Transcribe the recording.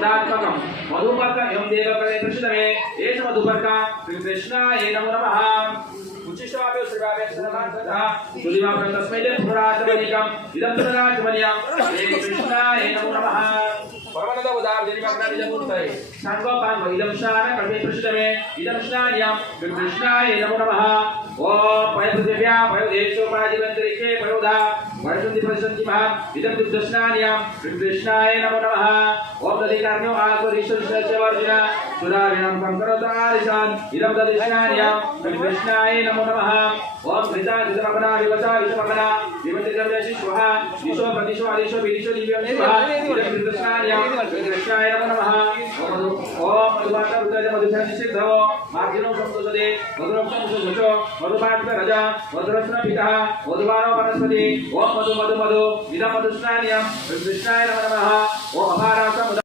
दात्मकं मधुपर्क एवं देवकले प्रसिद्धमे एष मधुपर्क कृष्णाय नमो नमः उच्चिष्टावे श्रीवावे सनमानतः सुदिवाप्तं तस्मै पुरातमनिकं इदं पुरातमनियं कृष्णाय नमो नमः परमानंद उदार जनिमग्ना निजमूर्तये सांगोपान इदं शान कल्पे प्रसिद्धमे इदं स्नान्यं कृष्णाय नमो नमः ओम पयपृथिव्या पयोदेशो पाजिवन्तरिक्षे पयोधा वर्षन्ति प्रसन्ति महा इदं दुष्स्नान्यं कृष्णाय नमो नमः ओम दधिकार्ण्यो आत्मरीश्वरस्य वर्जिना सुराविनं कंकरोतारिशान् इदं दधिस्नान्यं कृष्णाय नमो नमः ओम घृता घृतमपना विवसा विषमपना विवतिर्गम्यसि श्वः विश्व प्रतिशो आदिशो विदिशो दिव्यं श्वः इदं कृष्णाय कृष्णाय नमो नमः ओम मधुवाता उदय मधुधर निषिद्धो मार्जिनो संतोषदे मधुरं संतोषो मधुपाठ रजा मधुरस्न पिता मधुवानो वनस्पति ओम मधु मधु मधु इदं मधुस्नान्यं कृष्णाय नमो नमः ओम अपारासम